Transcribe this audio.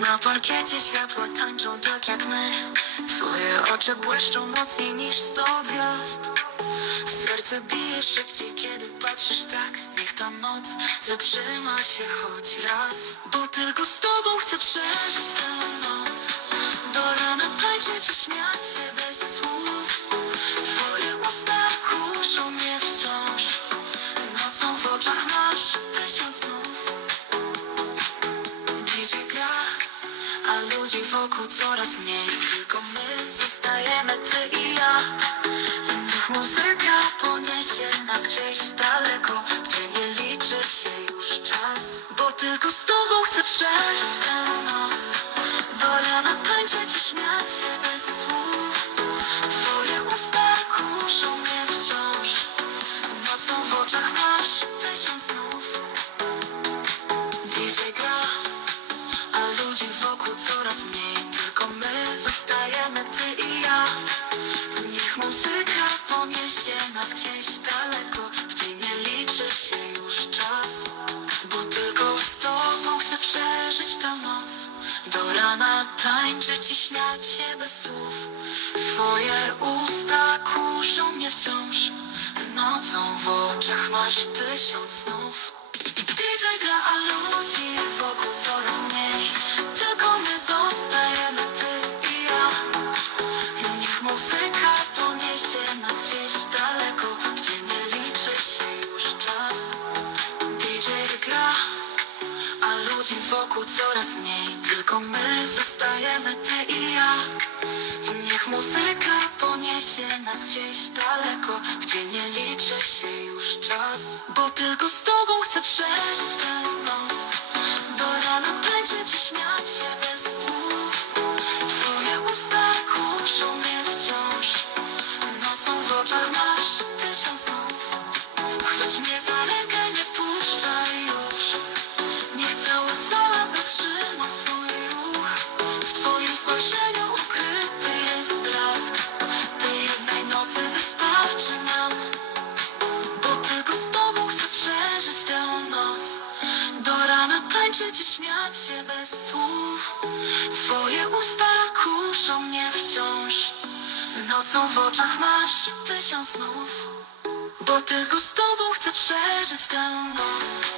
Na parkiecie światła tańczą tak jak my. Twoje oczy błyszczą mocniej niż sto gwiazd. Serce bije szybciej, kiedy patrzysz tak. Niech ta noc zatrzyma się choć raz Bo tylko z tobą chcę przeżyć a ludzi wokół coraz mniej. Tylko my zostajemy, ty i ja. Niech muzyka poniesie nas gdzieś daleko Gdzie nie liczy się już czas. Bo tylko z tobą chcę przeżyć tę noc. Do rana tańczyć i śmiać muzyka poniesie nas gdzieś daleko. Gdzie nie liczy się już czas Bo tylko z tobą chcę przeżyć tę noc. Do rana tańczyć i śmiać się bez słów. Twoje usta kuszą mnie wciąż. Nocą w oczach masz tysiąc snów. DJ gra, wokół coraz mniej. Tylko my zostajemy, ty i ja Niech muzyka poniesie nas gdzieś daleko Gdzie nie liczy się już czas. Bo tylko z tobą chcę przeżyć tę noc. Do rana tańczyć i śmiać się tańczyć i śmiać się bez słów. Twoje usta kuszą mnie wciąż. Nocą w oczach masz tysiąc snów. Bo tylko z tobą chcę przeżyć tę noc